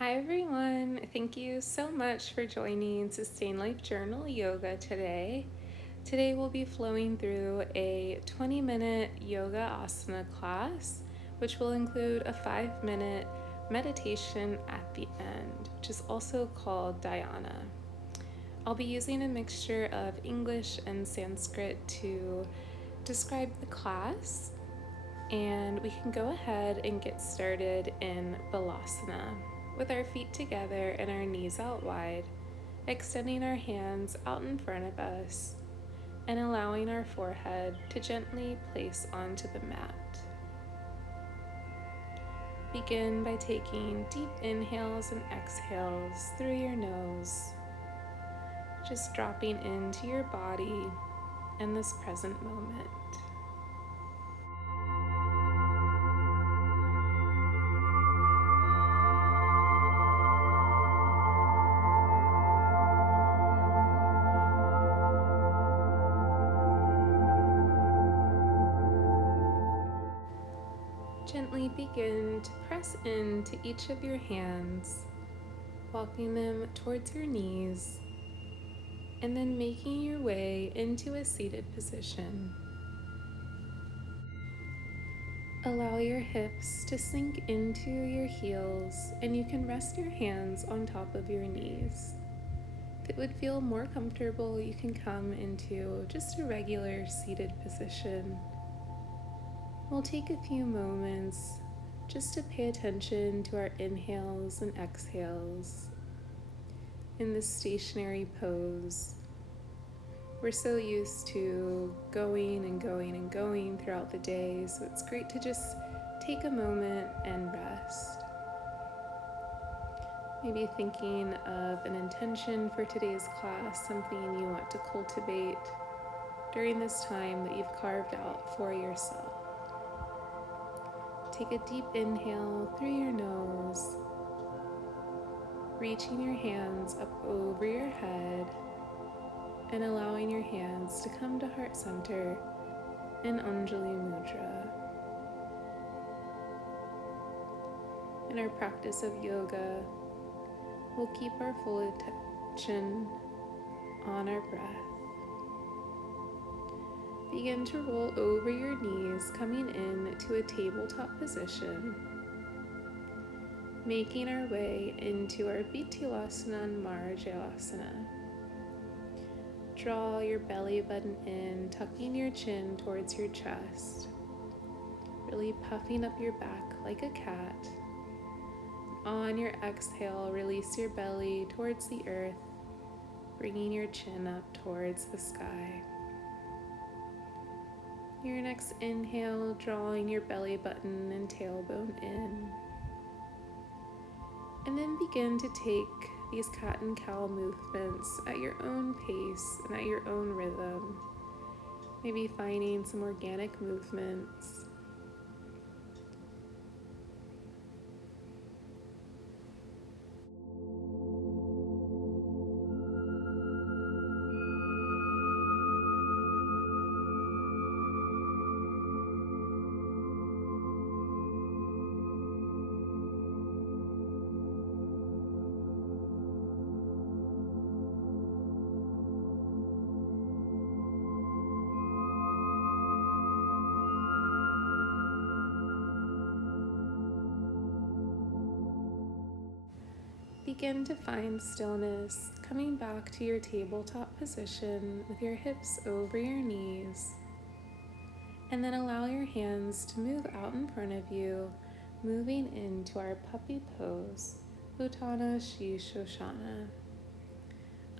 Hi everyone, thank you so much for joining Sustain Life Journal Yoga today. Today we'll be flowing through a 20-minute yoga asana class, which will include a 5-minute meditation at the end, which is also called dhyana. I'll be using a mixture of English and Sanskrit to describe the class, and we can go ahead and get started in Balasana with our feet together and our knees out wide, extending our hands out in front of us and allowing our forehead to gently place onto the mat. Begin by taking deep inhales and exhales through your nose, just dropping into your body and this present moment. Gently begin to press into each of your hands, walking them towards your knees, and then making your way into a seated position. Allow your hips to sink into your heels, and you can rest your hands on top of your knees. If it would feel more comfortable, you can come into just a regular seated position. We'll take a few moments just to pay attention to our inhales and exhales in this stationary pose. We're so used to going and going and going throughout the day, so it's great to just take a moment and rest. Maybe thinking of an intention for today's class, something you want to cultivate during this time that you've carved out for yourself. Take a deep inhale through your nose, reaching your hands up over your head and allowing your hands to come to heart center in Anjali Mudra. In our practice of yoga, we'll keep our full attention on our breath. Begin to roll over your knees, coming in to a tabletop position, making our way into our Bittilasana and Marjalasana. Draw your belly button in, tucking your chin towards your chest, really puffing up your back like a cat. On your exhale, release your belly towards the earth, bringing your chin up towards the sky. Your next inhale, drawing your belly button and tailbone in. And then begin to take these cat and cow movements at your own pace and at your own rhythm. Maybe finding some organic movements. Begin to find stillness, coming back to your tabletop position with your hips over your knees. And then allow your hands to move out in front of you, moving into our puppy pose, Utthana Shoshana.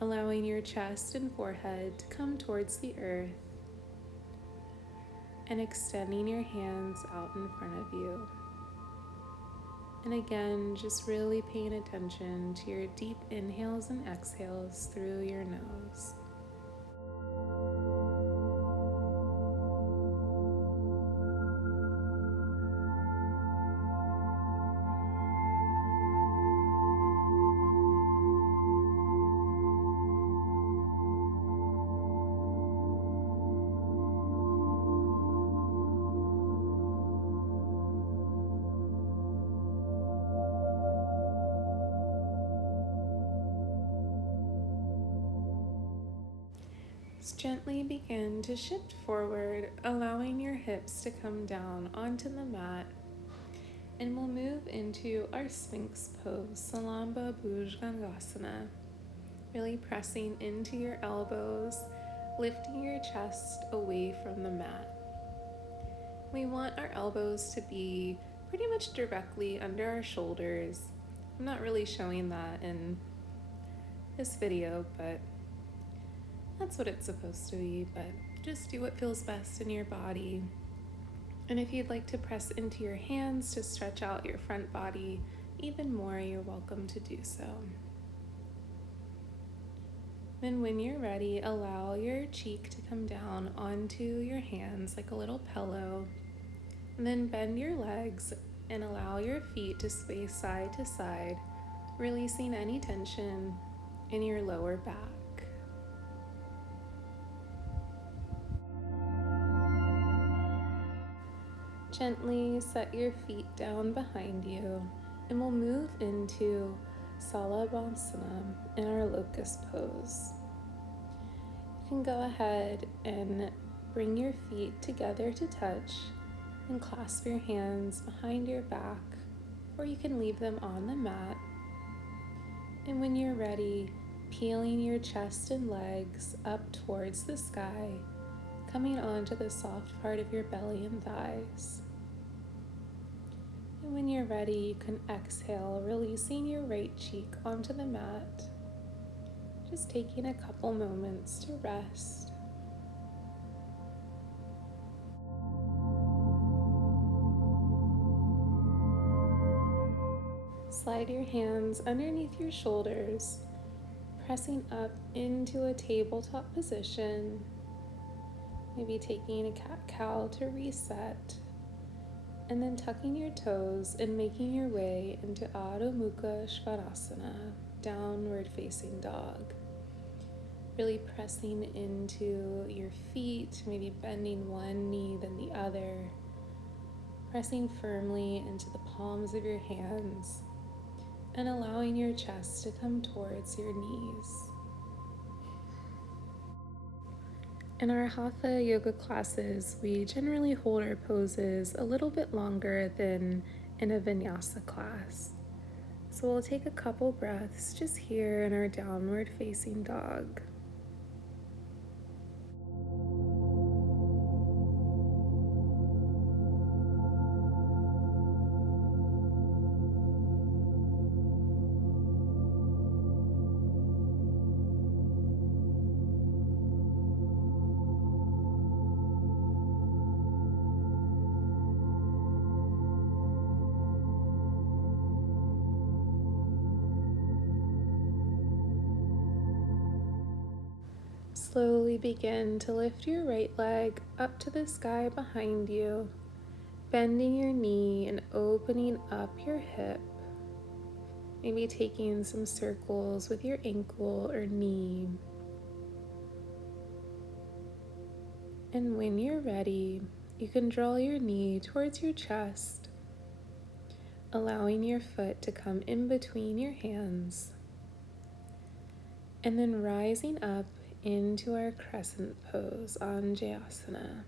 Allowing your chest and forehead to come towards the earth and extending your hands out in front of you. And again, just really paying attention to your deep inhales and exhales through your nose. Just gently begin to shift forward, allowing your hips to come down onto the mat. And we'll move into our Sphinx pose, Salamba Bhujangasana. Really pressing into your elbows, lifting your chest away from the mat. We want our elbows to be pretty much directly under our shoulders. I'm not really showing that in this video, but that's what it's supposed to be. But just do what feels best in your body. And if you'd like to press into your hands to stretch out your front body even more, you're welcome to do so. Then when you're ready, allow your cheek to come down onto your hands like a little pillow. And then bend your legs and allow your feet to sway side to side, releasing any tension in your lower back. Gently set your feet down behind you, and we'll move into Salabhasana in our locust pose. You can go ahead and bring your feet together to touch and clasp your hands behind your back, or you can leave them on the mat. And when you're ready, peeling your chest and legs up towards the sky, coming onto the soft part of your belly and thighs. And when you're ready, you can exhale, releasing your right cheek onto the mat, just taking a couple moments to rest. Slide your hands underneath your shoulders, pressing up into a tabletop position, maybe taking a cat-cow to reset, and then tucking your toes and making your way into Adho Mukha Svanasana, downward facing dog. Really pressing into your feet, maybe bending one knee then the other, pressing firmly into the palms of your hands, and allowing your chest to come towards your knees. In our Hatha yoga classes, we generally hold our poses a little bit longer than in a vinyasa class. So we'll take a couple breaths just here in our downward facing dog. Slowly begin to lift your right leg up to the sky behind you, bending your knee and opening up your hip. Maybe taking some circles with your ankle or knee. And when you're ready, you can draw your knee towards your chest, allowing your foot to come in between your hands, and then rising up into our crescent pose, Anjayasana,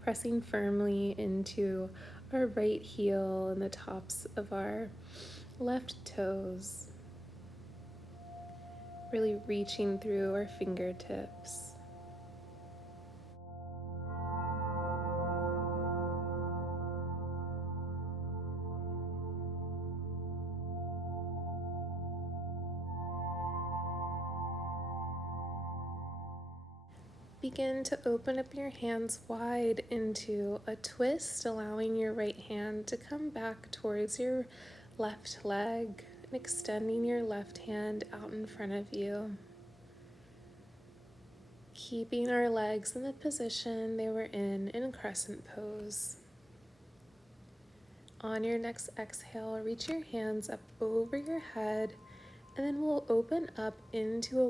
pressing firmly into our right heel and the tops of our left toes, really reaching through our fingertips. Begin to open up your hands wide into a twist, allowing your right hand to come back towards your left leg and extending your left hand out in front of you. Keeping our legs in the position they were in crescent pose. On your next exhale, reach your hands up over your head, and then we'll open up into a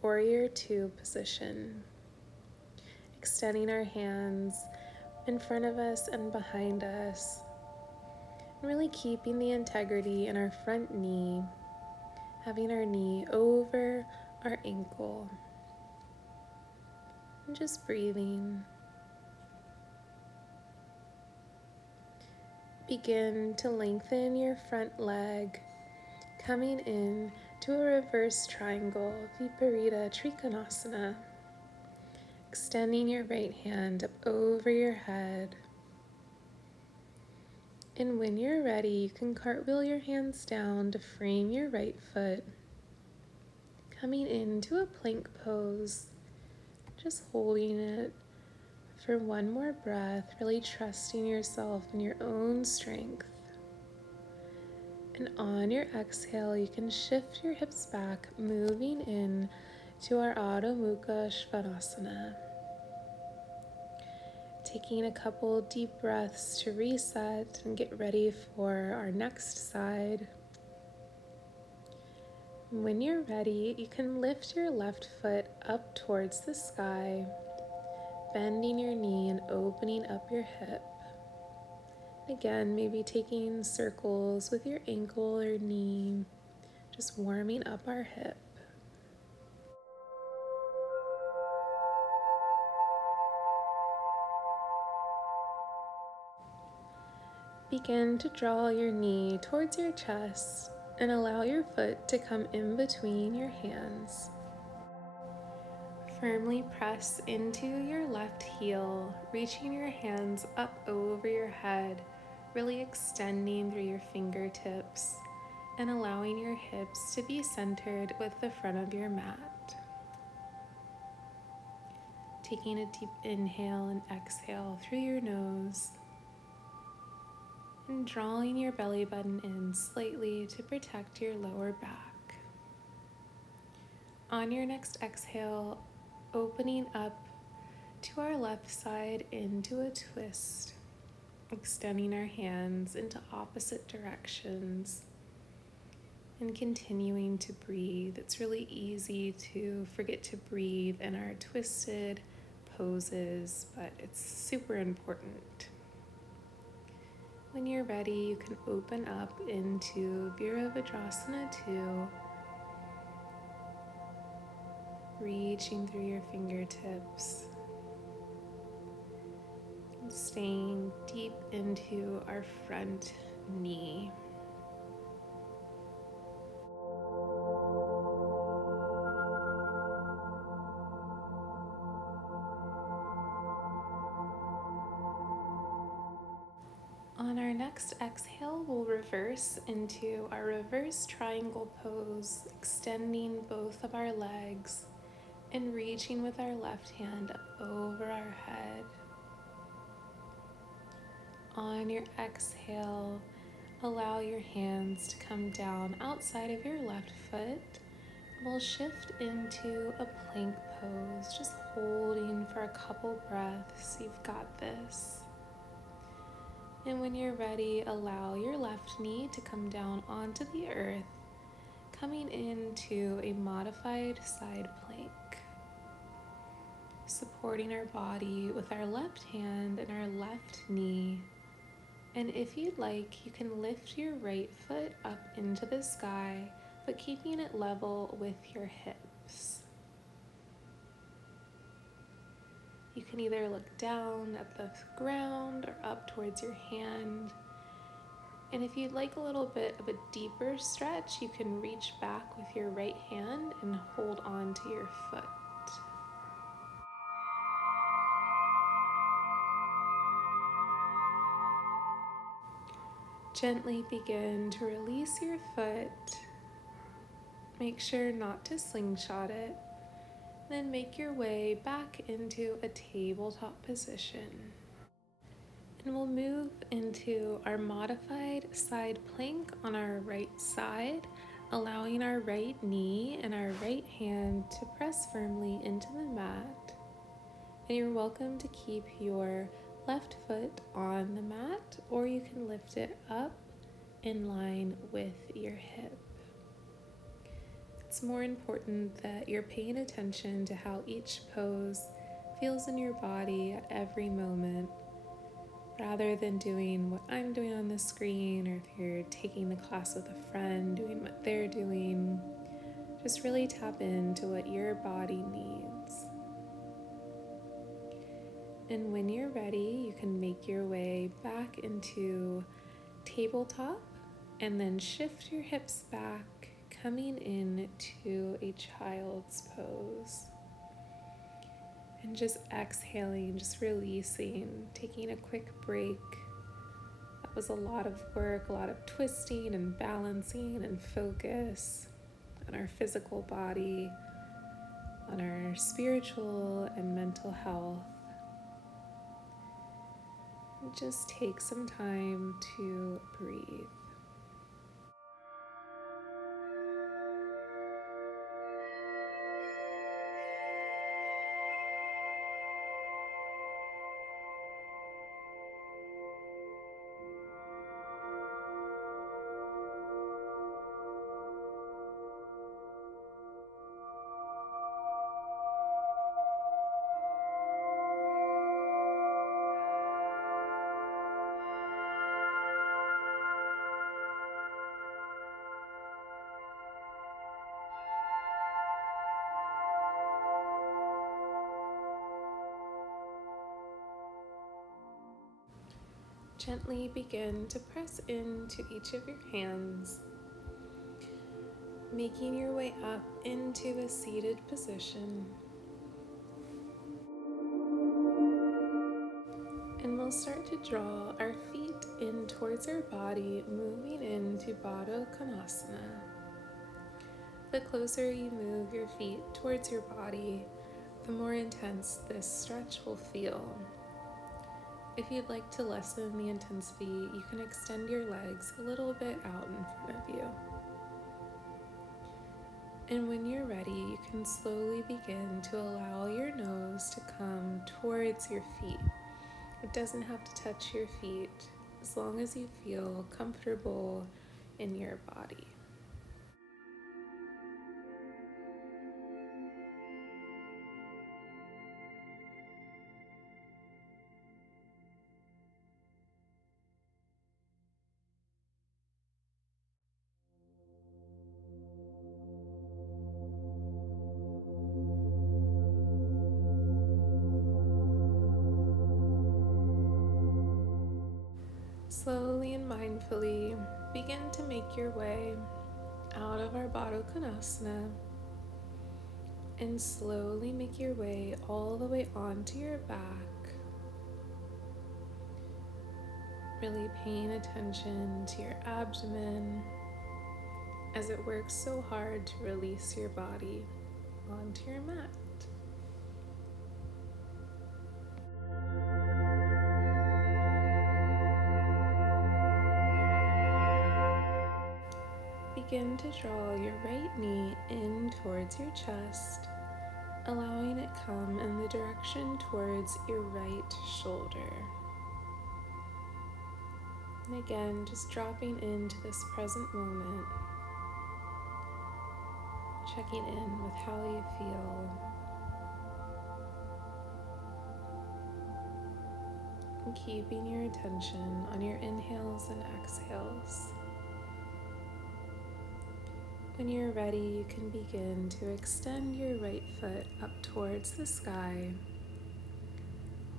warrior two position. Extending our hands in front of us and behind us, and really keeping the integrity in our front knee, having our knee over our ankle. and just breathing. Begin to lengthen your front leg, coming in to a reverse triangle, Viparita Trikonasana. Extending your right hand up over your head. And when you're ready, you can cartwheel your hands down to frame your right foot. Coming into a plank pose, just holding it for one more breath, really trusting yourself and your own strength. And on your exhale, you can shift your hips back, moving in to our Adho Mukha Svanasana. Taking a couple deep breaths to reset and get ready for our next side. When you're ready, you can lift your left foot up towards the sky, bending your knee and opening up your hip. Again, maybe taking circles with your ankle or knee, just warming up our hip. Begin to draw your knee towards your chest and allow your foot to come in between your hands. Firmly press into your left heel, reaching your hands up over your head, really extending through your fingertips and allowing your hips to be centered with the front of your mat. Taking a deep inhale and exhale through your nose and drawing your belly button in slightly to protect your lower back. On your next exhale, opening up to our left side into a twist, extending our hands into opposite directions and continuing to breathe. It's really easy to forget to breathe in our twisted poses, but it's super important. When you're ready, you can open up into Virabhadrasana 2, reaching through your fingertips, and staying deep into our front knee. On our next exhale, we'll reverse into our reverse triangle pose, extending both of our legs and reaching with our left hand up over our head. On your exhale, allow your hands to come down outside of your left foot. We'll shift into a plank pose, just holding for a couple breaths. You've got this. And when you're ready, allow your left knee to come down onto the earth, coming into a modified side plank. Supporting our body with our left hand and our left knee. And if you'd like, you can lift your right foot up into the sky, but keeping it level with your hips. You can either look down at the ground or up towards your hand. And if you'd like a little bit of a deeper stretch, you can reach back with your right hand and hold on to your foot. Gently begin to release your foot. Make sure not to slingshot it. Then make your way back into a tabletop position. And we'll move into our modified side plank on our right side, allowing our right knee and our right hand to press firmly into the mat. And you're welcome to keep your left foot on the mat, or you can lift it up in line with your hip. It's more important that you're paying attention to how each pose feels in your body at every moment, rather than doing what I'm doing on the screen, or if you're taking the class with a friend, doing what they're doing. Just really tap into what your body needs. And when you're ready, you can make your way back into tabletop and then shift your hips back, coming into a child's pose. And just exhaling, just releasing, taking a quick break. That was a lot of work, a lot of twisting and balancing and focus on our physical body, on our spiritual and mental health. Just take some time to breathe. Gently begin to press into each of your hands, making your way up into a seated position. And we'll start to draw our feet in towards our body, moving into Baddha Konasana. The closer you move your feet towards your body, the more intense this stretch will feel. If you'd like to lessen the intensity, you can extend your legs a little bit out in front of you. And when you're ready, you can slowly begin to allow your nose to come towards your feet. It doesn't have to touch your feet as long as you feel comfortable in your body. Slowly and mindfully begin to make your way out of our Baddha Konasana and slowly make your way all the way onto your back, really paying attention to your abdomen as it works so hard to release your body onto your mat. Begin to draw your right knee in towards your chest, allowing it come in the direction towards your right shoulder. And again, just dropping into this present moment, checking in with how you feel, and keeping your attention on your inhales and exhales. When you're ready, you can begin to extend your right foot up towards the sky,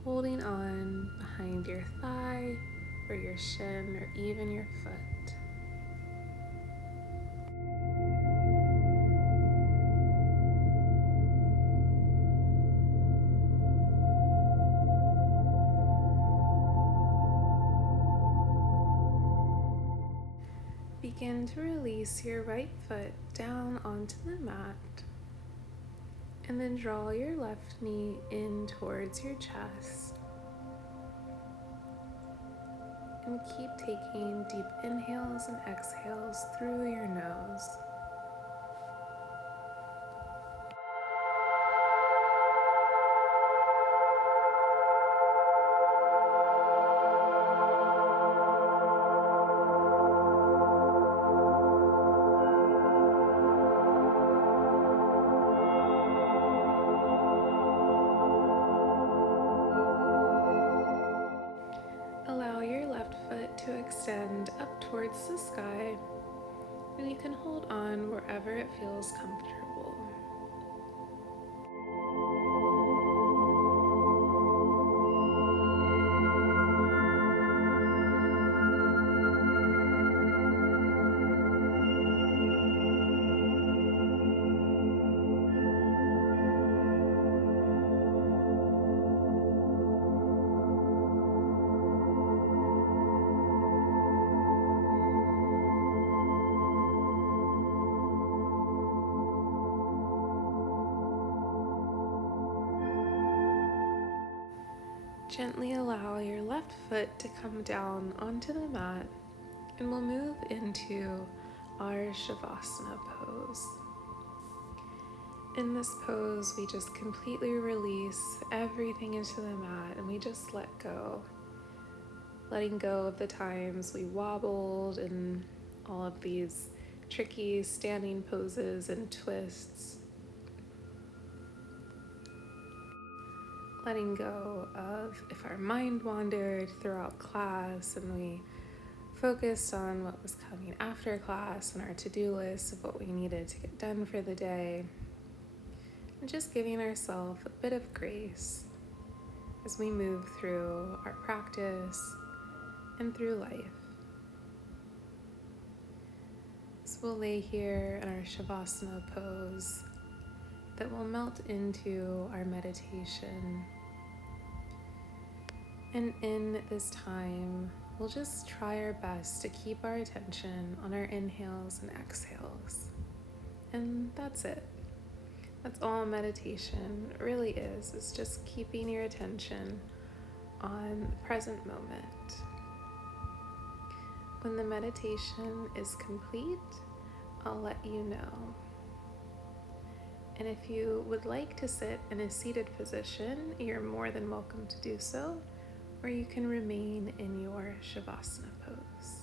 holding on behind your thigh or your shin or even your foot. Begin to release your right foot down onto the mat, and then draw your left knee in towards your chest. And keep taking deep inhales and exhales through your nose. Allow your left foot to extend up towards the sky, and you can hold on wherever it feels comfortable. Gently allow your left foot to come down onto the mat, and we'll move into our Shavasana pose. In this pose, we just completely release everything into the mat and we just let go. Letting go of the times we wobbled and all of these tricky standing poses and twists. Letting go of if our mind wandered throughout class and we focused on what was coming after class and our to-do list of what we needed to get done for the day. And just giving ourselves a bit of grace as we move through our practice and through life. So we'll lay here in our Shavasana pose that will melt into our meditation. And in this time, we'll just try our best to keep our attention on our inhales and exhales. And that's it. That's all meditation really is. It's just keeping your attention on the present moment. When the meditation is complete, I'll let you know. And if you would like to sit in a seated position, you're more than welcome to do so, or you can remain in your Shavasana pose.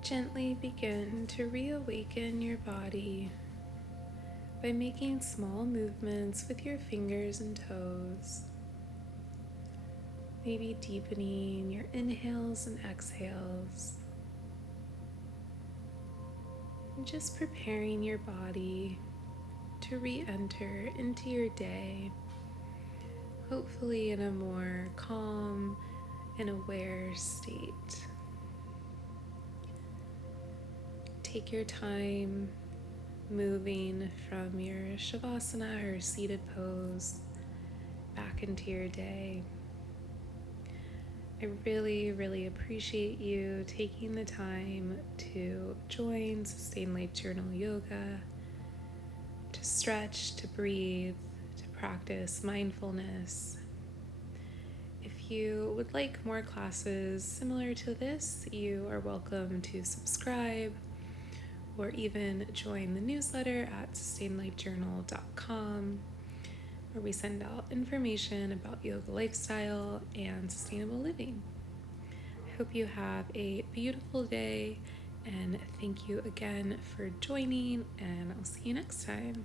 Gently begin to reawaken your body by making small movements with your fingers and toes. Maybe deepening your inhales and exhales. And just preparing your body to re-enter into your day, hopefully in a more calm and aware state. Take your time moving from your Shavasana or seated pose back into your day. I really appreciate you taking the time to join Sustain Life Journal Yoga, to stretch, to breathe, to practice mindfulness. If you would like more classes similar to this, you are welcome to subscribe or even join the newsletter at sustainedlifejournal.com, where we send out information about yoga lifestyle and sustainable living. I hope you have a beautiful day, and thank you again for joining, and I'll see you next time.